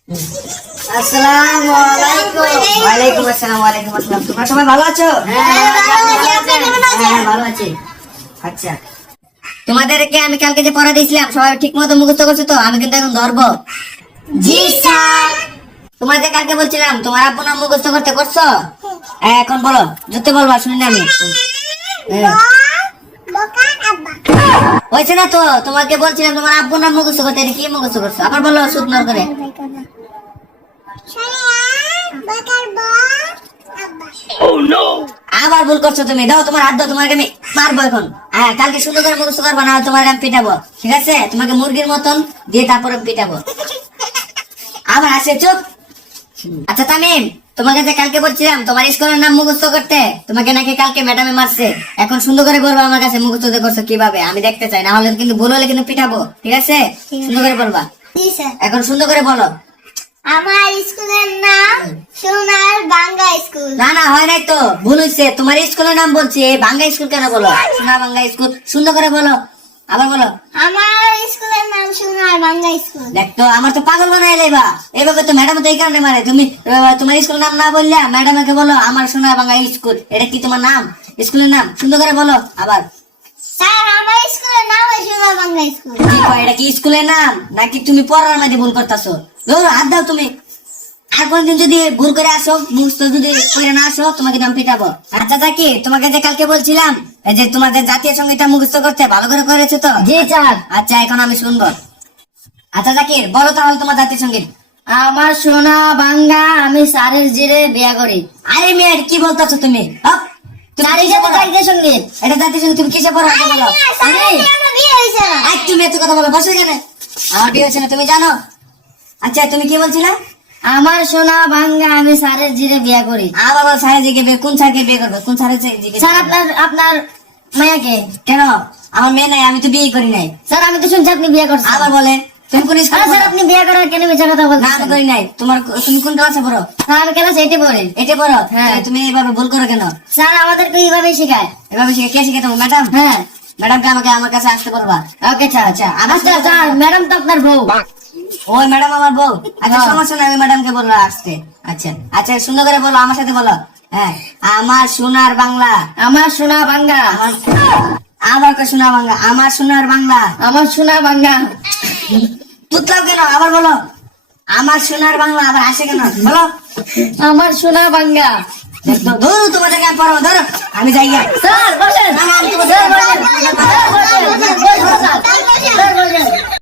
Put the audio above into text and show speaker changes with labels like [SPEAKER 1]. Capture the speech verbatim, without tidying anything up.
[SPEAKER 1] আসসালামু আলাইকুম। ওয়ালাইকুম আসসালাম। ওয়ালাইকুম আসসালাম। তোমরা সবাই ভালো আছো? হ্যাঁ ভালো আছি। আচ্ছা, তোমাদেরকে আমি কালকে যে পড়া দিয়েছিলাম সবাই ঠিক মতো মুখস্থ করছো তো? আমি কিন্তু এখন ধরবো। জি স্যার। তোমাদের কালকে বলছিলাম তোমার আব্বু নাম মুখস্থ করতে করছো? হ্যাঁ, এখন বলো, যুক্তি বলবা, শুনি আমি। হয়েছে না তো? তোমাকে বলছিলাম তোমার আব্বু নাম মুখস্থ করতে, এটা কি মুখস্থ করছো? আবার বলো শুকনো করে। আবার ভুল করছো তুমি। দাও তোমার হাত দাও, তোমাকে আমি মারবো এখন। হ্যাঁ, কালকে সুন্দর করে মুখস্থ করবা, না তোমাকে আমি পিটাবো। ঠিক আছে? তোমাকে মুরগির মতন দিয়ে তারপরে পিটাবো। আবার আসে, চুপ। আচ্ছা তামিম, তোমাকে যে কালকে বলছিলাম তোমার স্কুলের নাম মুখস্থ করতে, তোমাকে নাকি কালকে ম্যাডামে মারছে। এখন সুন্দর করে বলবা আমার কাছে মুখস্থ করছো কিভাবে, আমি দেখতে চাই। না হলে কিন্তু ভুল হলে কিন্তু পিটাবো। ঠিক আছে? সুন্দর করে বলবা। এখন সুন্দর করে বলো।
[SPEAKER 2] আমার স্কুলের নাম সোনার বাংলা স্কুল।
[SPEAKER 1] না না, হয় নাই তো, ভুল হয়েছে। তোমার স্কুলের নাম বলছি, বাংলা স্কুল কেন বলো? সোনার বাংলা স্কুল। সুন্দর করে বলো, আবার বলো।
[SPEAKER 2] আমার স্কুলের নাম সোনার বাংলা স্কুল।
[SPEAKER 1] দেখতো, আমার তো পাগল বানাই দেবা। এভাবে তো ম্যাডাম তো এই কারণে মারে। তুমি আহ, তোমার স্কুলের নাম না বললে ম্যাডামকে বলো আমার সোনার বাংলা স্কুল। এটা কি তোমার নাম, স্কুলের নাম? সুন্দর করে বলো আবার।
[SPEAKER 2] স্যার, আমার স্কুলের নাম সোনার বাংলা স্কুল।
[SPEAKER 1] কি কয়, এটা কি স্কুলের নাম নাকি তুমি পড়ার মাঝে ভুল করতেছো? হাত দাও তুমি। আর কোনদিন যদি ভুল করে আসো, মুখস্থ যদি করে না আসো, তোমাকে দাম পিটাবো। আচ্ছা জাকির, তোমাকে যে কালকে বলছিলাম এই যে তোমাদের জাতীয় সঙ্গীতটা মুখস্থ করতে, ভালো করে করেছো তো?
[SPEAKER 3] জি স্যার।
[SPEAKER 1] আচ্ছা, এখন আমি শুনবো। আচ্ছা জাকির, বলো তাহলে তোমার জাতীয় সঙ্গীত।
[SPEAKER 3] আমার সোনা বাংলা, আমি স্যারের জিরে বিয়া করি।
[SPEAKER 1] আরে মেয়ের কি বলতেছো তুমি? হপ! তুমি
[SPEAKER 3] স্যার,
[SPEAKER 1] কিসে
[SPEAKER 3] এটা
[SPEAKER 1] পড়ো?
[SPEAKER 3] জাতীয় সঙ্গীত।
[SPEAKER 1] এটা জাতীয় সঙ্গীত, তুমি কিসে পড়ো? আগে বলো।
[SPEAKER 2] স্যার, আমার বিয়ে হয়েছে না।
[SPEAKER 1] আজ তুমি এত কথা বলো, বসো এখানে। আমার বিয়ে হয়েছে না তুমি জানো? আচ্ছা, তুমি কি বলছিলা?
[SPEAKER 3] আমার সোনা বাংলা, আমি স্যারের জিরে বিয়া করি।
[SPEAKER 1] আ বাবা, স্যারে জিজ্ঞে বিয়ে, কোন স্যারকে বিয়ে করবে? কোন স্যারের জিজ্ঞেস?
[SPEAKER 3] স্যার, আপনার আপনার মায়াকে।
[SPEAKER 1] কেন? আমার মেয়ে নাই, আমি তো বিয়ে করি নাই।
[SPEAKER 3] স্যার, আমি তো শুনছি আপনি বিয়ে করছেন।
[SPEAKER 1] আবার বলে, তুমি কোন স্কুলে
[SPEAKER 3] স্যার,
[SPEAKER 1] পড়ো?
[SPEAKER 3] আপনি বিয়ে করার কেন মিছা কথা
[SPEAKER 1] না,
[SPEAKER 3] বলছেন?
[SPEAKER 1] আমি করি নাই। তোমার তুমি কোন ক্লাসে পড়ো?
[SPEAKER 3] স্যার, আমি ক্লাস এইটে পড়ি।
[SPEAKER 1] এটা পড়ো?
[SPEAKER 3] হ্যাঁ।
[SPEAKER 1] তাহলে তুমি এভাবে ভুল করো কেন?
[SPEAKER 3] স্যার, আমাদেরকে এইভাবেই শেখায়।
[SPEAKER 1] এভাবে শিখে কে শিখে তোমার? ম্যাডাম?
[SPEAKER 3] হ্যাঁ।
[SPEAKER 1] ম্যাডামকে আমাকে আমার কাছে আসতে বলবা।
[SPEAKER 3] Okay sir.
[SPEAKER 1] আচ্ছা, আমার
[SPEAKER 3] আচ্ছা স্যার, ম্যাডাম তো আপনার বউ।
[SPEAKER 1] ওই ম্যাডাম আমার বউ? আচ্ছা,
[SPEAKER 3] হ্যাঁ।
[SPEAKER 1] সমস্যা নাই, আমি ম্যাডামকে বলবো আসতে। আচ্ছা আচ্ছা, সুন্দর করে বলো, আমার সাথে বলো। হ্যাঁ, আমার সোনার বাংলা।
[SPEAKER 3] আমার সোনা বাংলা,
[SPEAKER 1] আমার আবার কে সোনার বাংলা? আমার সোনার বাংলা।
[SPEAKER 3] আমার সোনা বাংলা।
[SPEAKER 1] তুতলাও কেন? আবার বলো। আমার সোনার বাংলা। আবার আসে কেন? বলো।
[SPEAKER 3] আমার সোনা বাংলা।
[SPEAKER 1] দেখো, ধরো তোমাদেরকে আমি পড়াবো, ধরো। আমি যাই গিয়া।
[SPEAKER 3] স্যার বসেন।
[SPEAKER 1] না, না, আমি তোমাদের-
[SPEAKER 3] স্যার বসেন। স্যার বসেন। স্যার বসেন। স্যার বসেন।